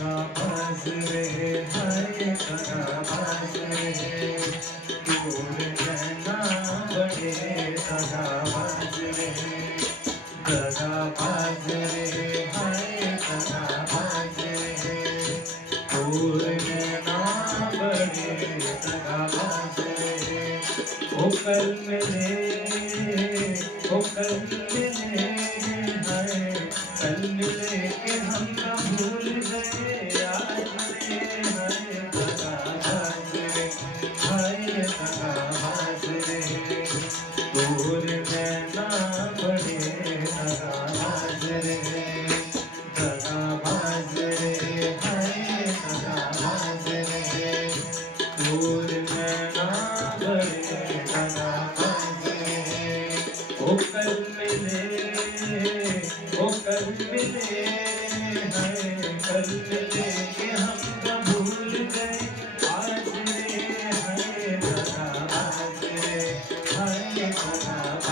दगाबाज रे हाय दगाबाज रे दूर रहना बड़े दगाबाज रे दगाबाज रे हाय दगाबाज रे दूर रहना बड़े दगाबाज रे ओ कल मिले ओ कल मिले हाय कल मिले के हम न भूल गए आज रे हाय दगाबाज रे हाय दगाबाज रे दूर रहना बड़े दगाबाज रे दगाबाज रे हाय दगाबाज रे दूर रहना बड़े दगाबाज रे ओ कल मिले ओ कल मिले हैं कल मिले के हम न भूल गए आज रे हाय दगाबाज रे हाय दगाबाज